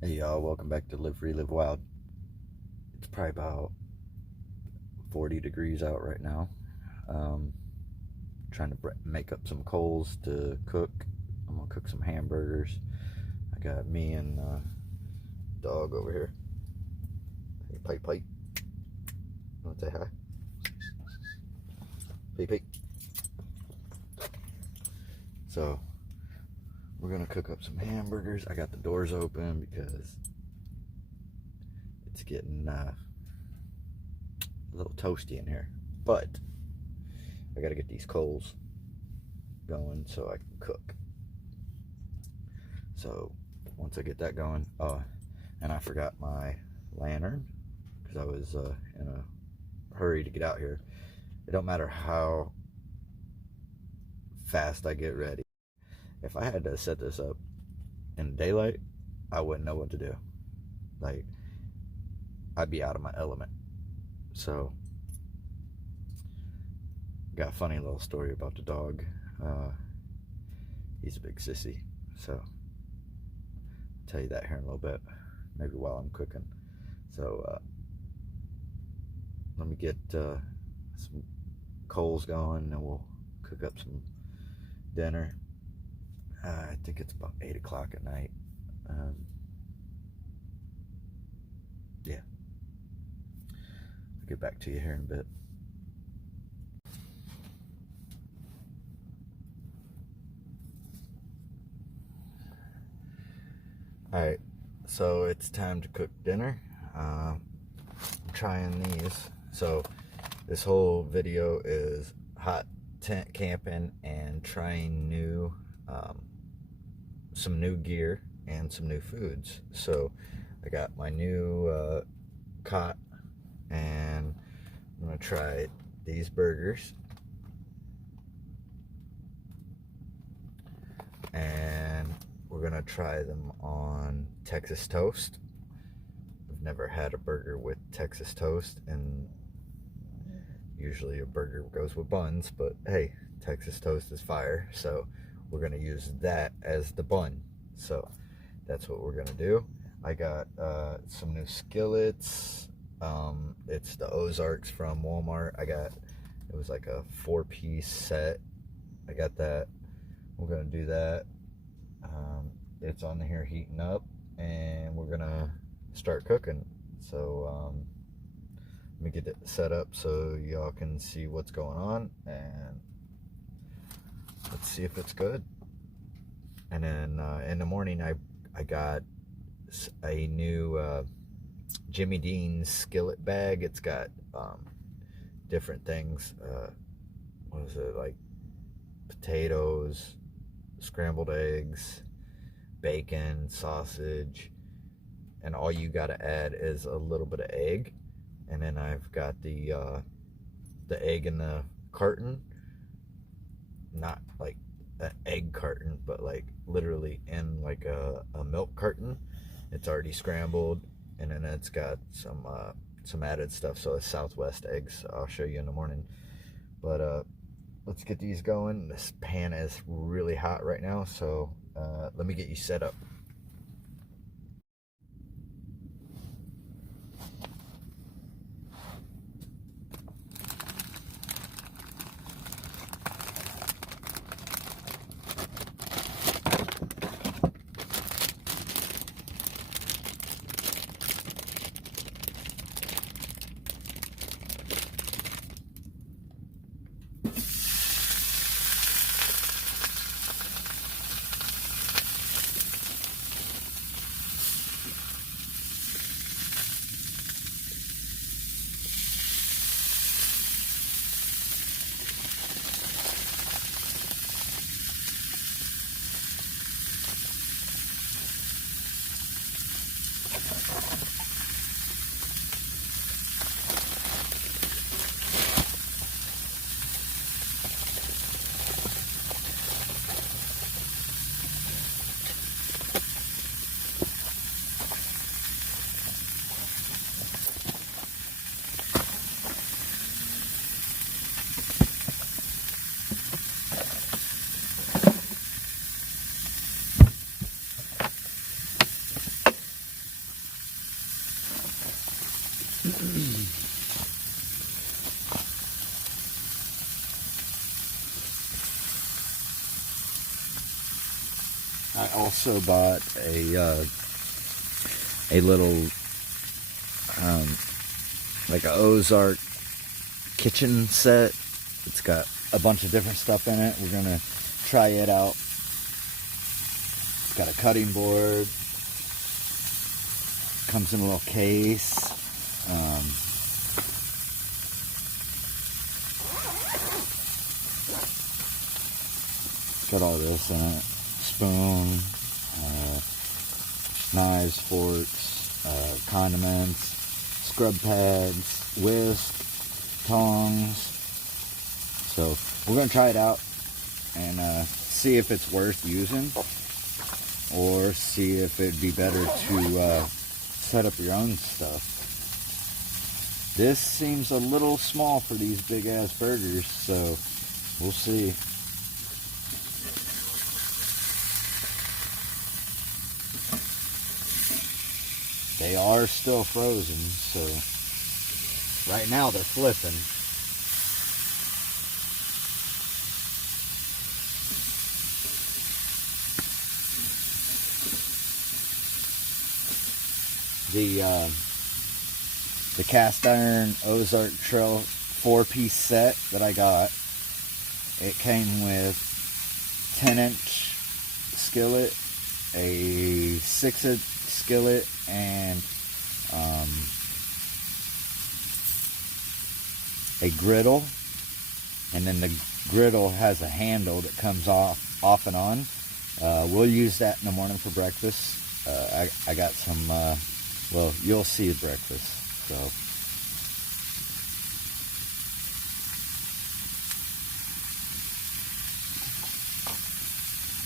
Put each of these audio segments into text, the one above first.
Hey y'all, welcome back to Live Free, Live Wild. It's probably about 40 degrees out right now. Trying to make up some coals to cook. I'm gonna cook some hamburgers. I got me and dog over here. Hey, Pete, Pete. Want to say hi? Pete, Pete. So we're gonna cook up some hamburgers. I got the doors open because it's getting a little toasty in here, but I gotta get these coals going so I can cook. So once I get that going, and I forgot my lantern because I was in a hurry to get out here. It don't matter how fast I get ready. If I had to set this up in daylight, I wouldn't know what to do. Like, I'd be out of my element. So, got a funny little story about the dog. He's a big sissy. So, I'll tell you that here in a little bit, maybe while I'm cooking. So, let me get some coals going and we'll cook up some dinner. I think it's about 8 o'clock at night. Yeah. I'll get back to you here in a bit. Alright, so it's time to cook dinner. I'm trying these. So this whole video is hot tent camping and trying some new gear and some new foods. So I got my new cot, and I'm gonna try these burgers, and we're gonna try them on Texas toast. I've never had a burger with Texas toast, and usually a burger goes with buns, but hey, Texas toast is fire, so we're gonna use that as the bun. So that's what we're gonna do. I got some new skillets. It's the Ozarks from Walmart. It was like a 4-piece set. I got that. We're gonna do that. It's on here heating up, and we're gonna start cooking. So let me get it set up so y'all can see what's going on, and let's see if it's good. And then in the morning, I got a new Jimmy Dean's skillet bag. It's got different things. What is it, like potatoes, scrambled eggs, bacon, sausage, and all you got to add is a little bit of egg. And then I've got the egg in the carton, not like an egg carton, but like literally in like a milk carton. It's already scrambled, and then it's got some added stuff. So it's Southwest eggs. I'll show you in the morning. But let's get these going. This pan is really hot right now, so let me get you set up. I also bought a little like a Ozark kitchen set. It's got a bunch of different stuff in it. We're gonna try it out. It's got a cutting board. Comes in a little case. Got all this in it. Spoon, knives, forks, condiments, scrub pads, whisk, tongs. So we're going to try it out and see if it's worth using, or see if it'd be better to set up your own stuff. This seems a little small for these big ass burgers, so we'll see. They are still frozen, so right now they're flipping. The cast iron Ozark Trail 4-piece set that I got, it came with 10-inch skillet, a 6-inch skillet, and a griddle. And then the griddle has a handle that comes off and on. We'll use that in the morning for breakfast. I got some, well, you'll see breakfast. So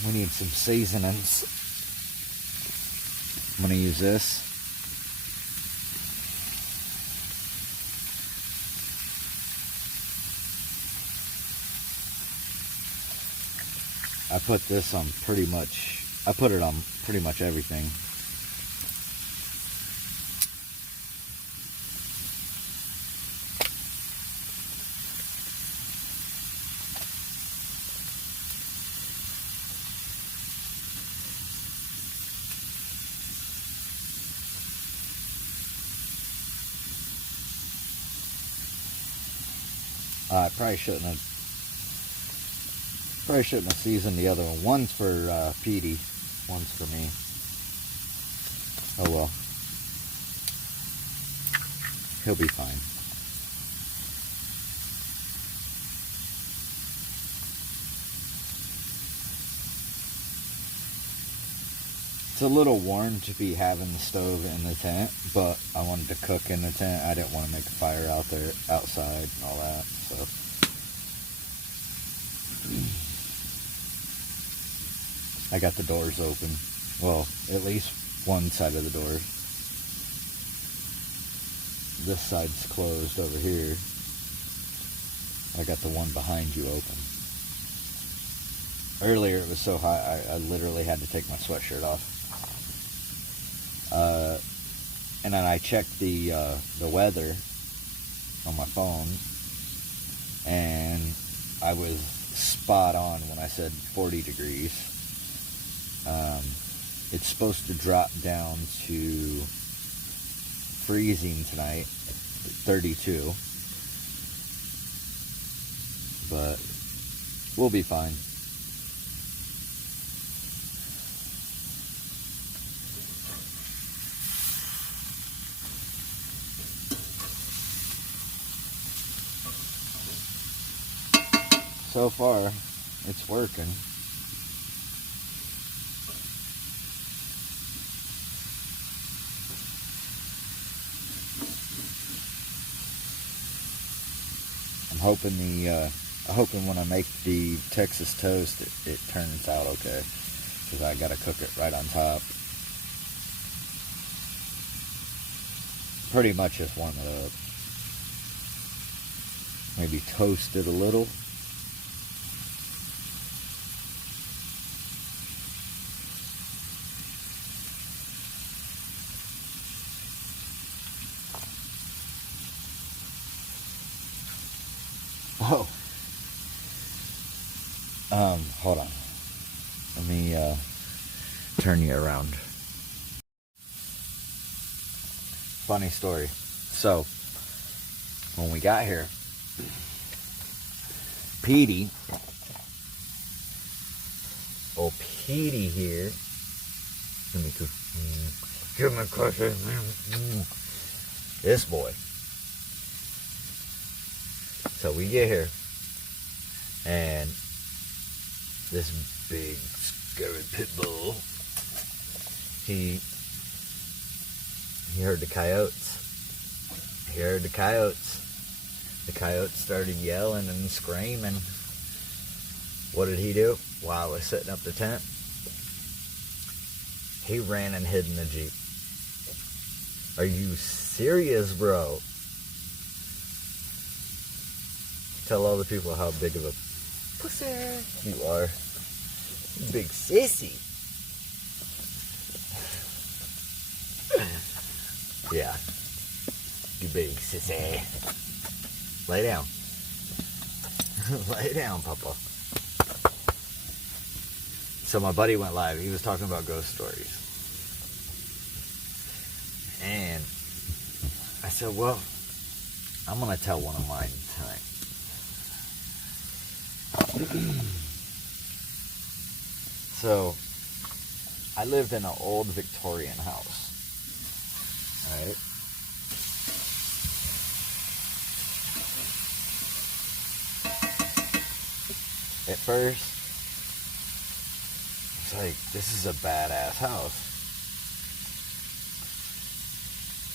we need some seasonings. I'm going to use this. I put this on pretty much, I put it on pretty much everything. I probably shouldn't have seasoned the other one. One's for Petey, one's for me. Oh well. He'll be fine. It's a little warm to be having the stove in the tent, but I wanted to cook in the tent. I didn't want to make a fire out there, outside, and all that, so. I got the doors open. Well, at least one side of the door. This side's closed over here. I got the one behind you open. Earlier it was so hot, I literally had to take my sweatshirt off. And then I checked the weather on my phone, and I was spot on when I said 40 degrees. It's supposed to drop down to freezing tonight, 32. But we'll be fine. So far, it's working. I'm hoping when I make the Texas toast, it turns out okay, because I gotta cook it right on top. Pretty much just warm it up. Maybe toast it a little. Oh. Hold on. Let me turn you around. Funny story. So, when we got here, Petey, Petey here, let me go, give me a cushion. This boy. So we get here, and this big scary pit bull, he heard the coyotes. He heard the coyotes. The coyotes started yelling and screaming. What did he do? While I was setting up the tent, he ran and hid in the Jeep. Are you serious, bro? Tell all the people how big of a pussy you are. You big sissy. Yeah. You big sissy. Lay down. Lay down, Papa. So my buddy went live. He was talking about ghost stories. And I said, well, I'm going to tell one of mine tonight. So, I lived in an old Victorian house. Alright? At first, it's like, this is a badass house.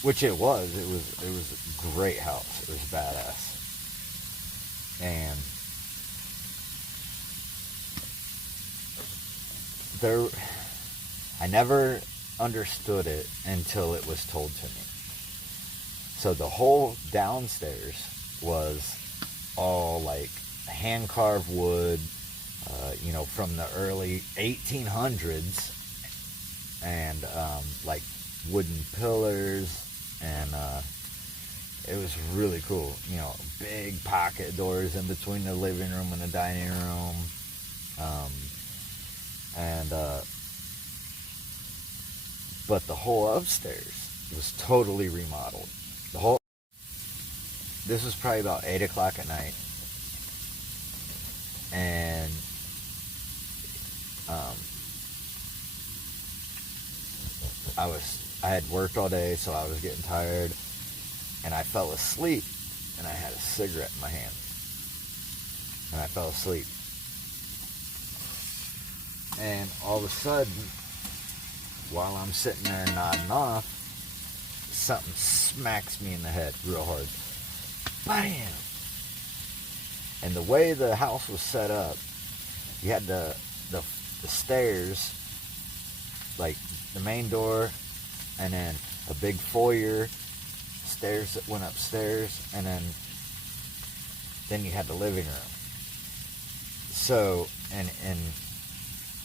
Which it was. It was a great house. It was badass. And I never understood it until it was told to me. So the whole downstairs was all like hand-carved wood, from the early 1800s, and like wooden pillars, and it was really cool. Big pocket doors in between the living room and the dining room, but the whole upstairs was totally remodeled. This was probably about 8 o'clock at night, and I had worked all day, so I was getting tired, and I fell asleep, and I had a cigarette in my hand, and I fell asleep. And all of a sudden, while I'm sitting there nodding off, something smacks me in the head real hard. Bam! And the way the house was set up, you had the stairs, like the main door, and then a big foyer, stairs that went upstairs, and then you had the living room. So, and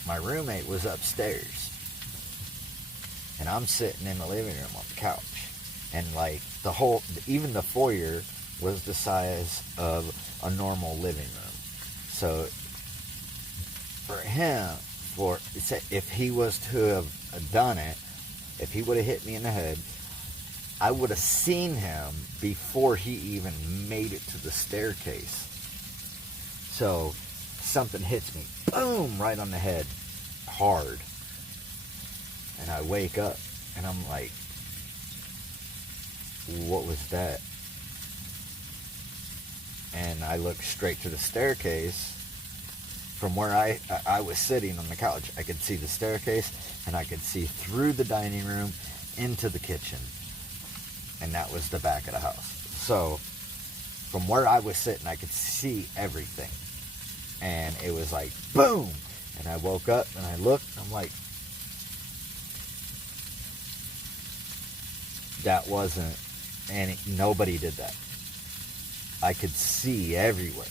my roommate was upstairs, and I'm sitting in the living room on the couch, and like even the foyer was the size of a normal living room. So for him, if he was to have done it, if he would have hit me in the head, I would have seen him before he even made it to the staircase. So something hits me, boom, right on the head, hard. And I wake up, and I'm like, what was that? And I look straight to the staircase. From where I was sitting on the couch, I could see the staircase, and I could see through the dining room into the kitchen. And that was the back of the house. So from where I was sitting, I could see everything. And it was like, boom! And I woke up, and I looked, and I'm like, that wasn't, and nobody did that. I could see everywhere.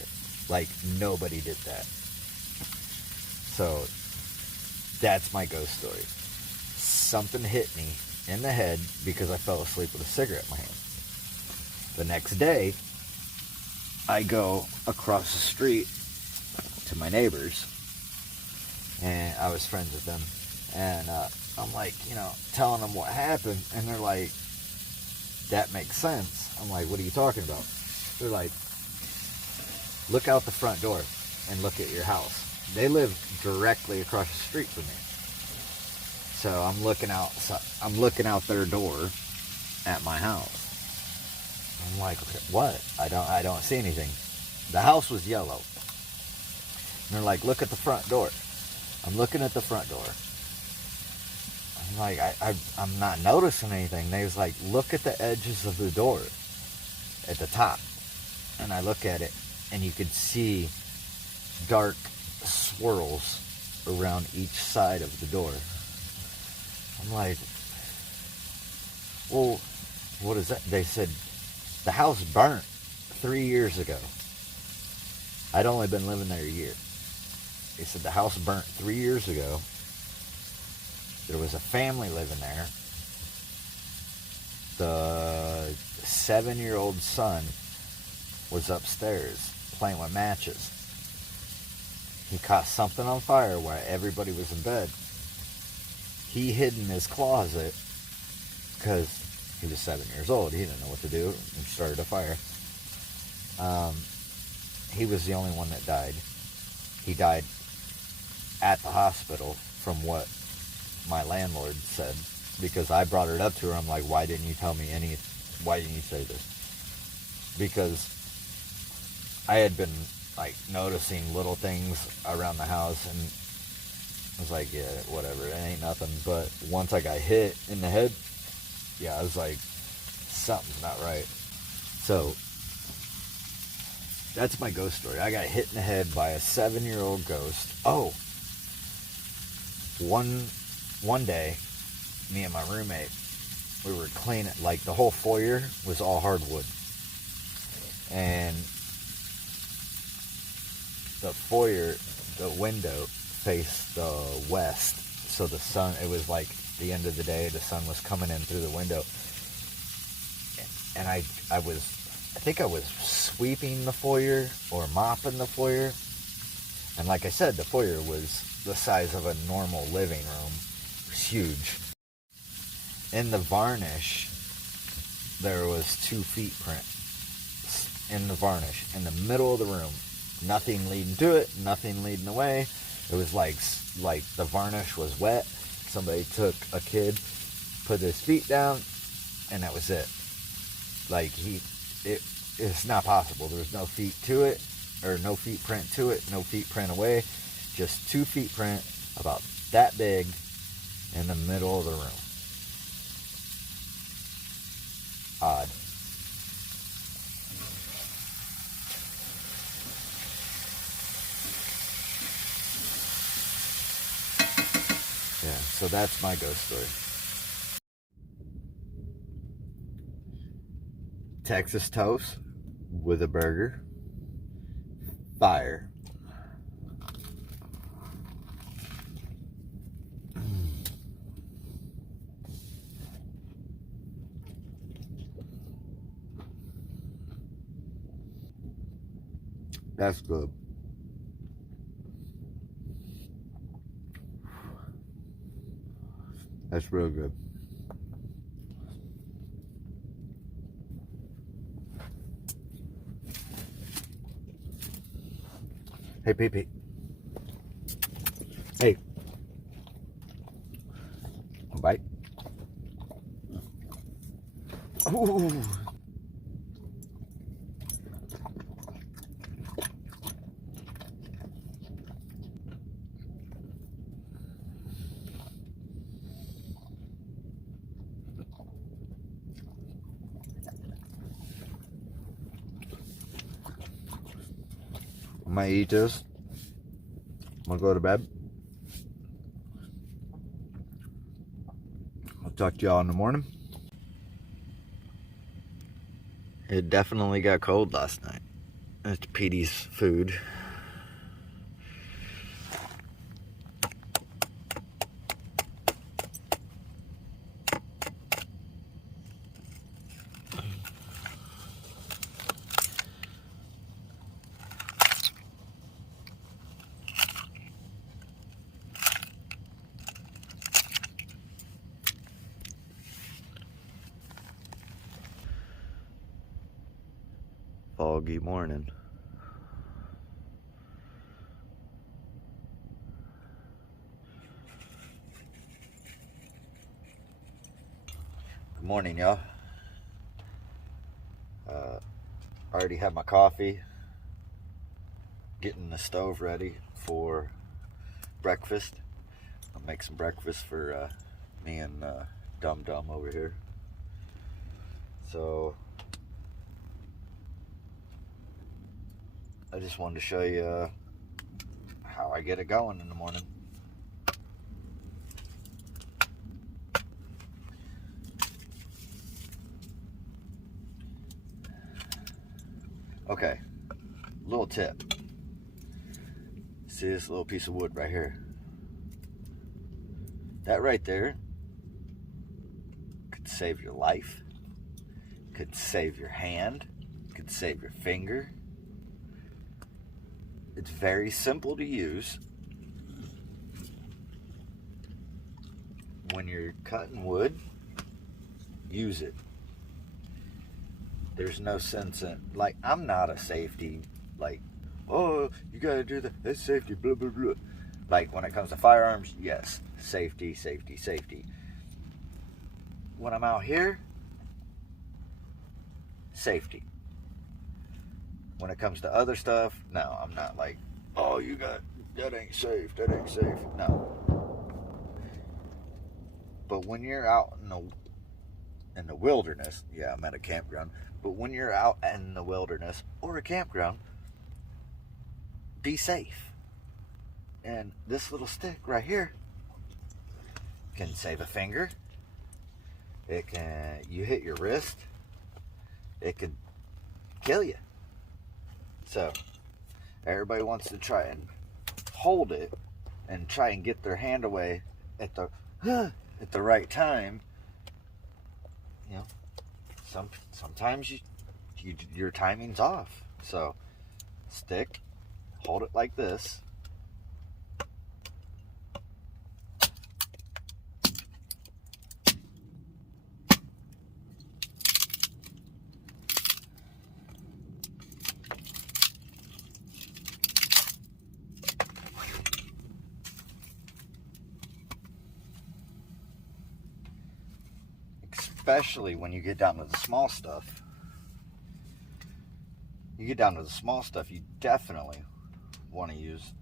Like, nobody did that. So, that's my ghost story. Something hit me in the head because I fell asleep with a cigarette in my hand. The next day, I go across the street to my neighbors, and I was friends with them, And I'm like, telling them what happened. And they're like, that makes sense. I'm like, what are you talking about? They're like, look out the front door and look at your house. They live directly across the street from me. So I'm looking out their door at my house. I'm like, okay, what? I don't see anything. The house was yellow. And they're like, look at the front door. I'm looking at the front door. I'm like, I'm not noticing anything. They was like, look at the edges of the door at the top. And I look at it, and you could see dark swirls around each side of the door. I'm like, well, what is that? They said, the house burnt 3 years ago. I'd only been living there a year. They said the house burnt 3 years ago. There was a family living there. The 7-year-old son was upstairs playing with matches. He caught something on fire while everybody was in bed. He hid in his closet because he was 7 years old. He didn't know what to do and started a fire. He was the only one that died. He died at the hospital from what my landlord said, because I brought it up to her. I'm like, why didn't you say this? Because I had been like noticing little things around the house, and I was like, yeah, whatever, it ain't nothing. But once I got hit in the head, yeah, I was like, something's not right. So that's my ghost story. I got hit in the head by a 7-year-old ghost. Oh, one day, me and my roommate, we were cleaning, like the whole foyer was all hardwood. And the foyer, the window faced the west. So the sun, it was like the end of the day, the sun was coming in through the window. And I think I was sweeping the foyer or mopping the foyer. And like I said, the foyer was the size of a normal living room. It was huge. In the varnish, there was 2 feet prints in the varnish, in the middle of the room. Nothing leading to it, nothing leading away. It was like the varnish was wet. Somebody took a kid, put his feet down, and that was it. Like it's not possible. There's no feet to it, or no feet print to it, no feet print away. Just 2 feet print about that big in the middle of the room. Odd. Yeah, so that's my ghost story. Texas toast with a burger. Fire. That's good. That's real good. Hey, Pee-Pee. Hey. A bite. Ooh. I'm gonna eat this. I'm gonna go to bed. I'll talk to y'all in the morning. It definitely got cold last night. It's Petey's food. foggy morning. Good morning, y'all. Already had my coffee. Getting the stove ready for breakfast. I'll make some breakfast for me and Dum Dum over here. So I just wanted to show you how I get it going in the morning. Okay, little tip. See this little piece of wood right here? That right there could save your life, could save your hand, could save your finger. It's very simple to use. When you're cutting wood, use it. There's no sense in, like, I'm not a safety, like, oh, you gotta do that's safety, blah, blah, blah. Like, when it comes to firearms, yes, safety, safety, safety. When I'm out here, safety. When it comes to other stuff, no, I'm not like, oh, that ain't safe, that ain't safe. No. But when you're out in the wilderness, yeah, I'm at a campground, but when you're out in the wilderness or a campground, be safe. And this little stick right here can save a finger. You hit your wrist, it could kill you. So everybody wants to try and hold it and try and get their hand away at the right time. You know, sometimes your timing's off. So stick, hold it like this. Especially when you get down to the small stuff. You definitely want to use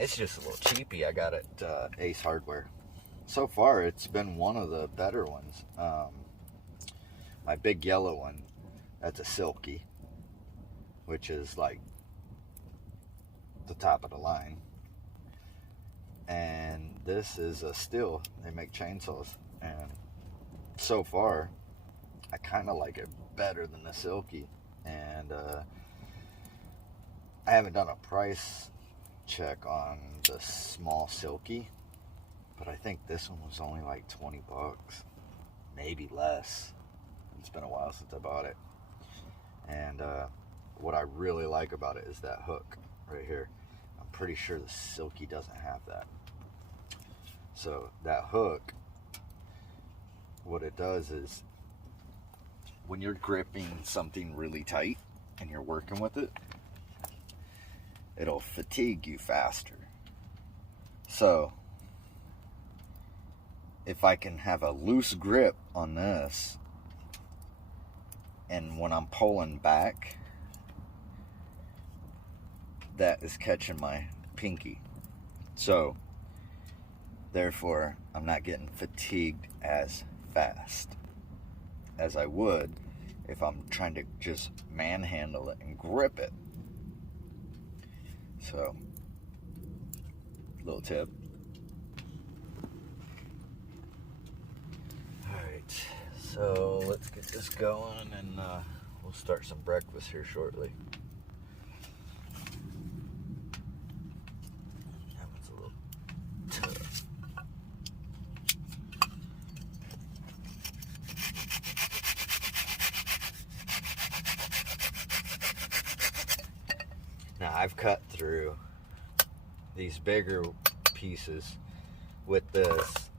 It's just a little cheapy. I got it Ace Hardware. So far, it's been one of the better ones. My big yellow one, that's a silky, which is like the top of the line. And this is a steel. They make chainsaws. And so far, I kind of like it better than the silky. And I haven't done a price check on the small silky, but I think this one was only like $20, maybe less. It's been a while since I bought it. And what I really like about it is that hook right here. I'm pretty sure the Silky doesn't have that. So that hook, what it does is when you're gripping something really tight and you're working with it, it'll fatigue you faster. So if I can have a loose grip on this, and when I'm pulling back, that is catching my pinky. So therefore, I'm not getting fatigued as fast as I would if I'm trying to just manhandle it and grip it. So, little tip. Alright, so let's get this going, and we'll start some breakfast here shortly. That one's a little tough. Now, I've cut through these bigger pieces with this.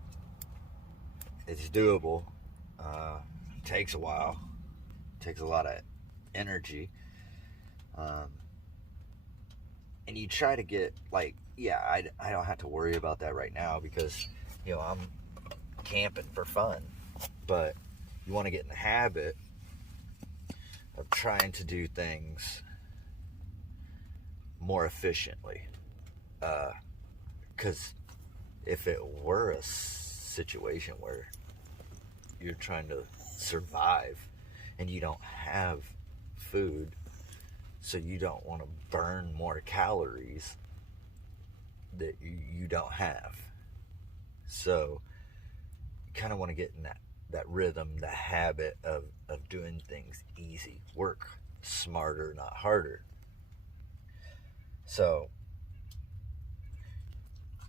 It's doable. Takes a while. Takes a lot of energy. And you try to get, like, yeah, I don't have to worry about that right now because, you know, I'm camping for fun. But you want to get in the habit of trying to do things more efficiently. Because if it were a situation where you're trying to survive and you don't have food, so you don't want to burn more calories that you don't have. So you kind of want to get in that rhythm, the habit of doing things easy. Work smarter, not harder. So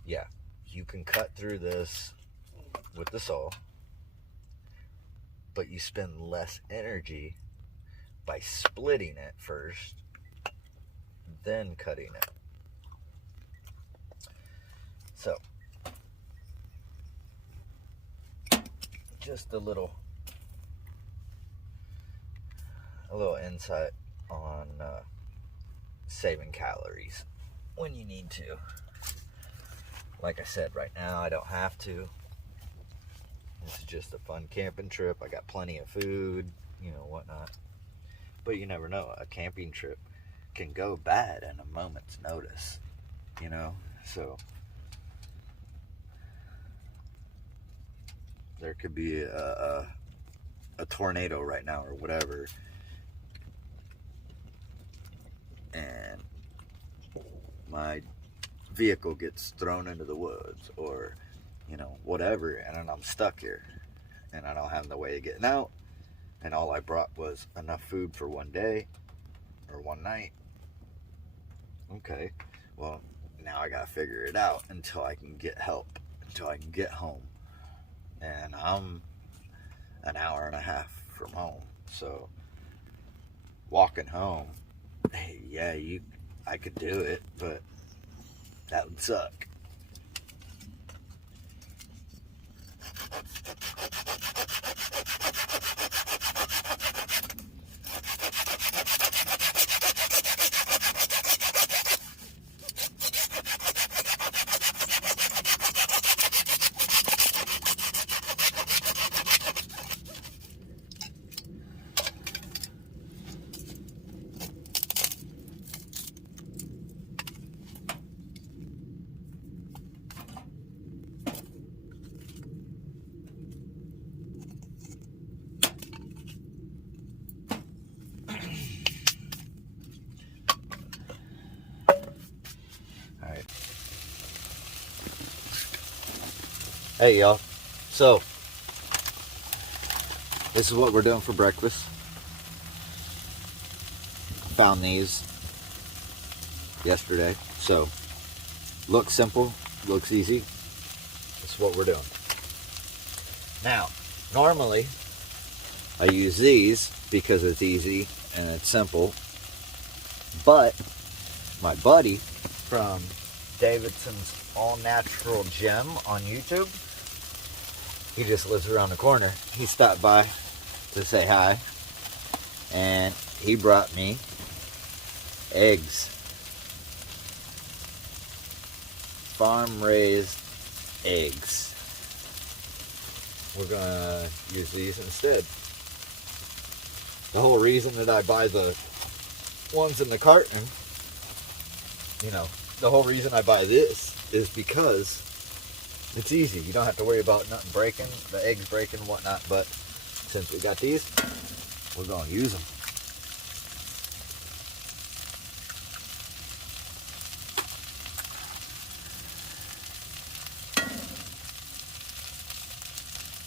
yeah, you can cut through this with the saw, but you spend less energy by splitting it first, then cutting it. So, just a little insight on saving calories when you need to. Like I said, right now I don't have to. This is just a fun camping trip. I got plenty of food, you know, whatnot. But you never know. A camping trip can go bad in a moment's notice, you know? So there could be a tornado right now or whatever. And my vehicle gets thrown into the woods or, you know, whatever, and then I'm stuck here and I don't have no way of getting out, and all I brought was enough food for one day or one night. Okay, well, now I gotta figure it out until I can get help, until I can get home, and I'm an hour and a half from home. So walking home, hey, yeah, I could do it, but that would suck. Hey y'all, so this is what we're doing for breakfast. Found these yesterday, so looks simple, looks easy. That's what we're doing. Now, normally I use these because it's easy and it's simple. But my buddy from Davidson's All Natural Gym on YouTube, he just lives around the corner. He stopped by to say hi, and he brought me eggs. Farm-raised eggs. We're gonna use these instead. The whole reason that I buy the ones in the carton, the whole reason I buy this is because it's easy. You don't have to worry about nothing breaking, the eggs breaking and whatnot. But since we got these, we're gonna use them.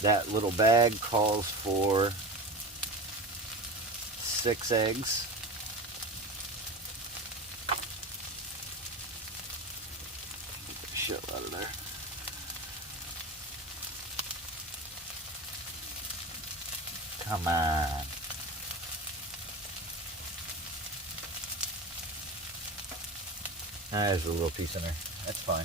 That little bag calls for 6 eggs. Get the shit out of there. Come on. There's a little piece in there. That's fine.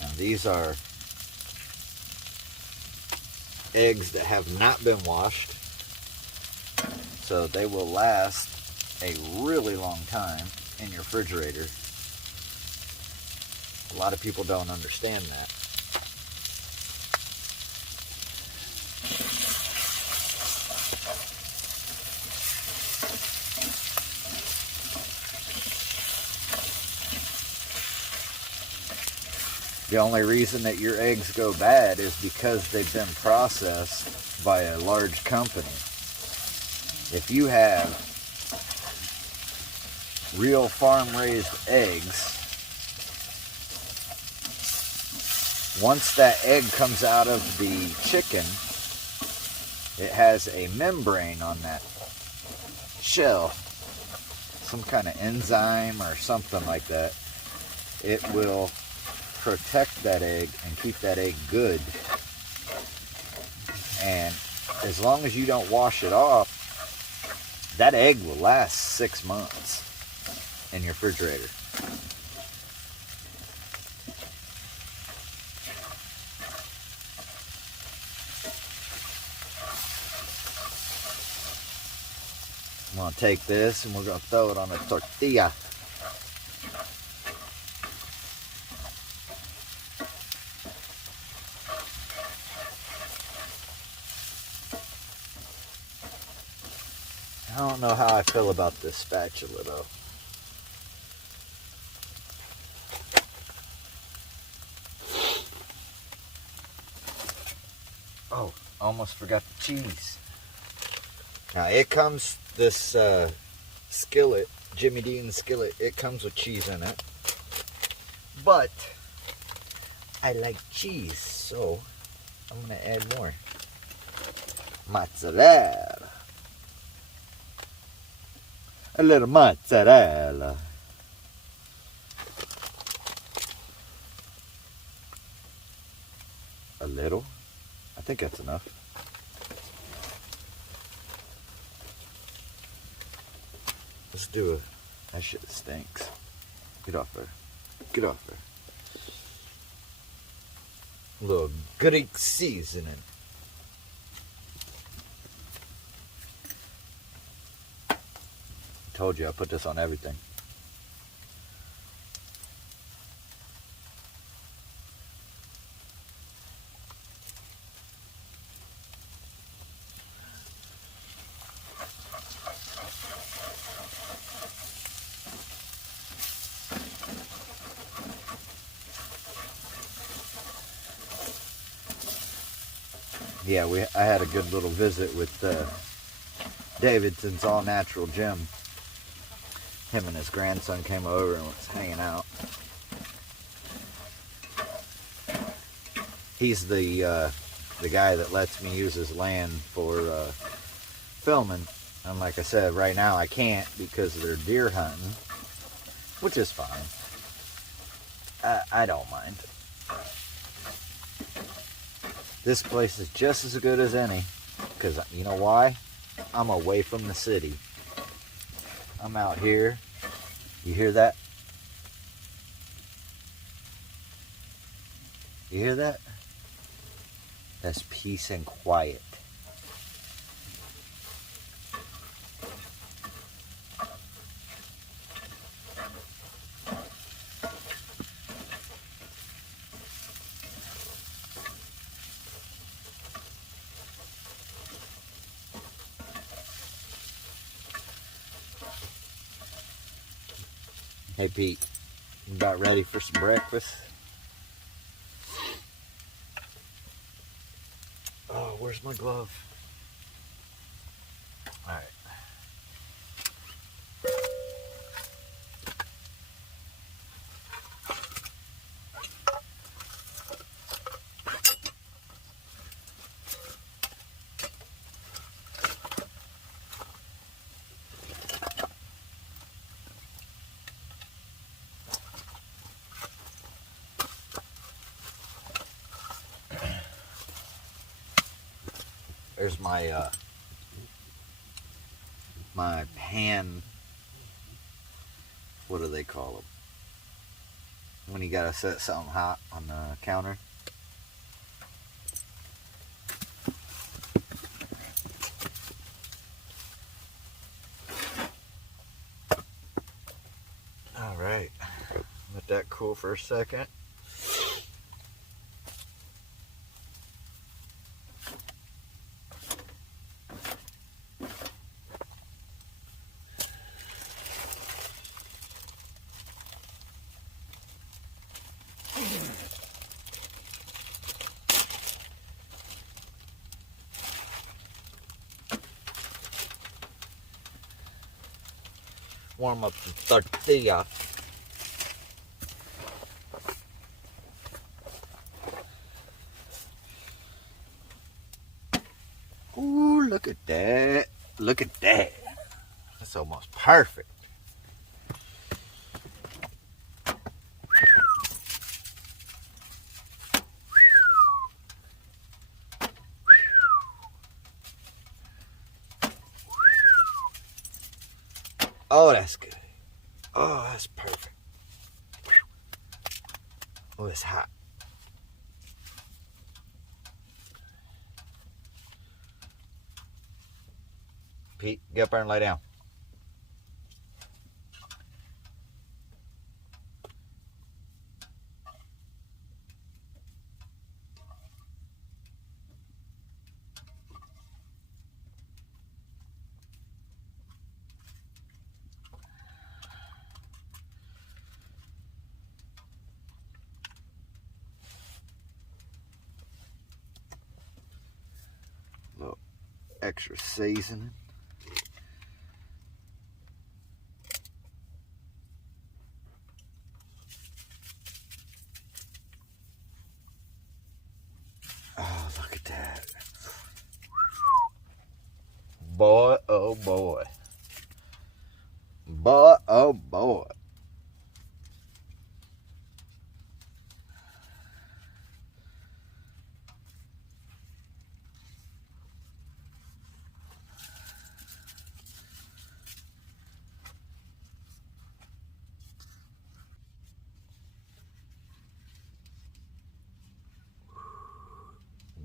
Now these are eggs that have not been washed, so they will last a really long time in your refrigerator. A lot of people don't understand that. The only reason that your eggs go bad is because they've been processed by a large company. If you have real farm-raised eggs, once that egg comes out of the chicken, it has a membrane on that shell, some kind of enzyme or something like that. It will protect that egg and keep that egg good. And as long as you don't wash it off, that egg will last 6 months in your refrigerator. I'm going to take this and we're going to throw it on a tortilla. I don't know how I feel about this spatula though. Oh, almost forgot the cheese. Now it comes, this skillet, Jimmy Dean's skillet, it comes with cheese in it. But I like cheese, so I'm going to add more. Mozzarella. A little mozzarella. A little. I think that's enough. Let's do it. That shit stinks. Get off there. Get off there. A little Greek seasoning. Told you I put this on everything. Yeah, I had a good little visit with Davidson's All Natural Gym. Him and his grandson came over and was hanging out. He's the the guy that lets me use his land for filming. And like I said, right now I can't because they're deer hunting, which is fine. I don't mind. This place is just as good as any, because you know why? I'm away from the city. I'm out here. You hear that? You hear that? That's peace and quiet. Hey Pete, you about ready for some breakfast? Oh, where's my glove? Alright. There's my my pan. What do they call them? When you gotta set something hot on the counter. All right, let that cool for a second. Warm up the tortilla. Ooh, look at that. Look at that. That's almost perfect. Oh, that's good. Oh, that's perfect. Oh, it's hot. Pete, get up there and lay down. A little extra seasoning. Oh, look at that. Boy, oh boy. Boy, oh boy.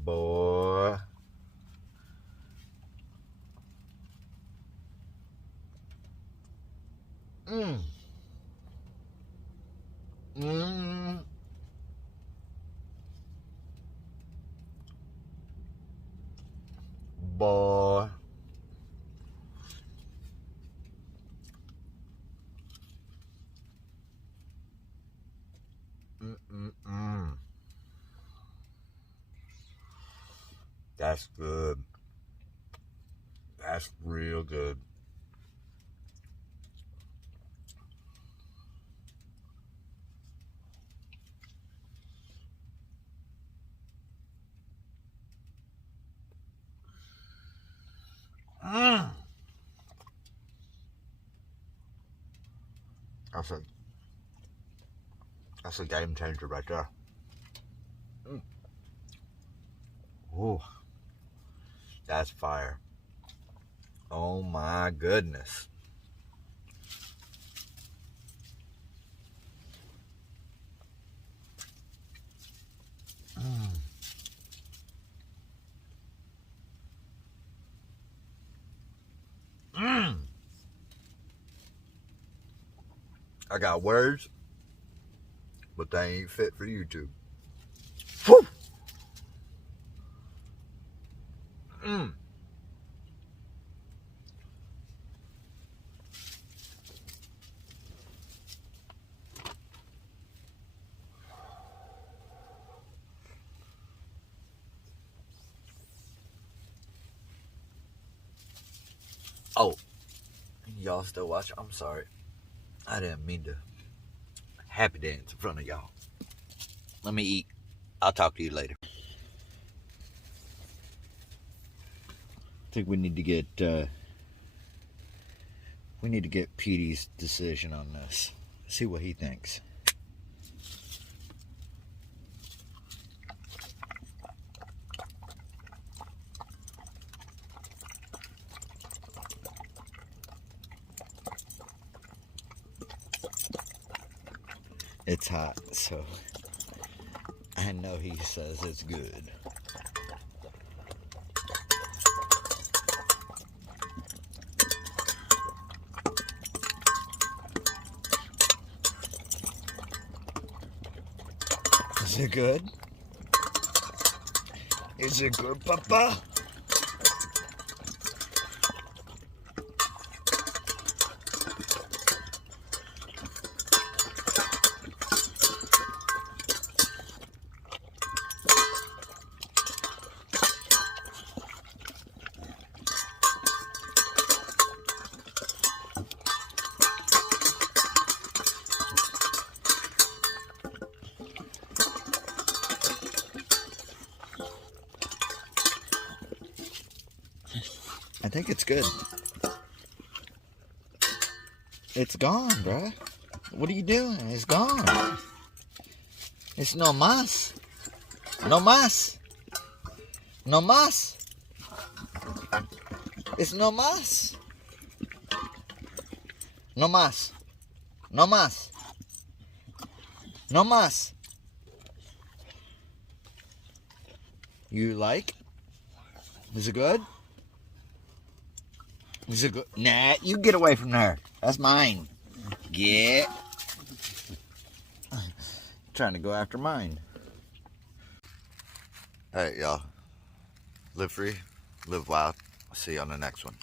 Boy. Mmm. Mmm. Boy. Mm-mm-mm. That's good. That's real good. That's a game changer right there. Ooh, that's fire. Oh my goodness. I got words, but they ain't fit for YouTube. Whew. Oh, y'all still watching? I'm sorry. I didn't mean to happy dance in front of y'all. Let me eat. I'll talk to you later. I think we need to get Petey's decision on this. See what he thinks. It's hot, so I know he says it's good. Is it good? Is it good, Papa? I think it's good. It's gone, bruh. What are you doing? It's gone. It's no más. No más. No más. It's no más. No más. No más. No más. You like? Is it good? Is it good? Nah, you get away from there. That's mine. Get. Trying to go after mine. Alright, y'all. Live free, live wild. I'll see you on the next one.